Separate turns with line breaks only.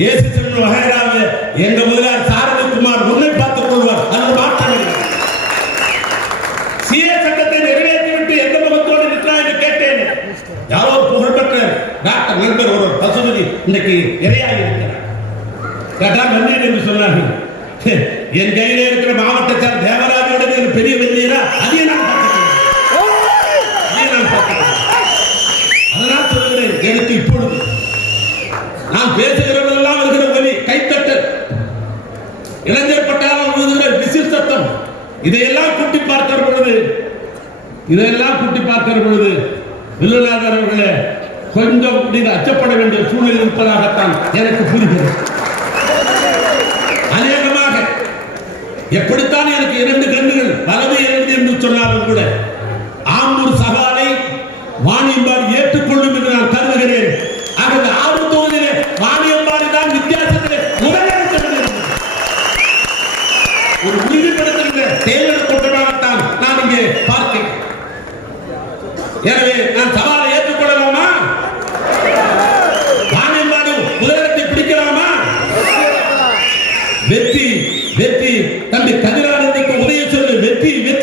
இயேசு செல்லும் வகையிலாக எங்க முதலாளி சாரதி குமார் உன்னை பார்த்துக் கொள்வார். அது மாற்றம் சீர சட்டத்தை நிறைவேற்றிவிட்டு எந்த முகத்தோடு நிற்கிறார் கேட்டேன். யாரோ டாக்டர் நண்பர் ஒரு பசுபதி இன்றைக்கு இரையாகி என் கையிலே இருக்கிற மாவட்ட சார் தேவராஜோட நீங்க பெரிய வெந்நீரா அதையும் நான் பார்த்துக்கிறேன் அதையும் நான் பார்த்துக்கிறேன் அதனால் சொல்கிறேன் எனக்கு இப்பொழுது நான் பேசுகிறவர்களெல்லாம் இருக்கிற ஒலி கைத்தட்டல் இளைஞர் பட்டாளம் விழுகிற விசில் சத்தம். இதையெல்லாம் கூட்டி பார்க்கிற பொழுது இதையெல்லாம் கூட்டி பார்க்கிற பொழுது வில்லுநாதர் அவர்களே கொஞ்சம் நீங்கள் அச்சப்பட வேண்டிய சூழல் இருப்பதாகத்தான் எனக்கு புரிகிறது. எப்படித்தான் எனக்கு இரண்டு கண்ணுகள் வலது இரண்டு என்று சொன்னாலும் கூட ஆம்பூர் சகாலை வாணியம்பாடி ஏற்றுக்கொள்ளும் என்று நான் கருதுகிறேன் ஆகவே ஆம்பூர் தொகுதியிலே வாணியம்பாடி தான் வித்தியாசத்திலே முதலிடத்தில் இருக்கிறது. ஒரு உறுதிப்படுத்துகின்ற தேர்தல் கூட்டமாகத்தான் நான் இங்கே பார்க்கிறேன் எனவே நான் சவாலை வெற்றி வெற்றி. தம்பி கதிரானந்துக்கு உதய சொல்லு. வெற்றி வெற்றி.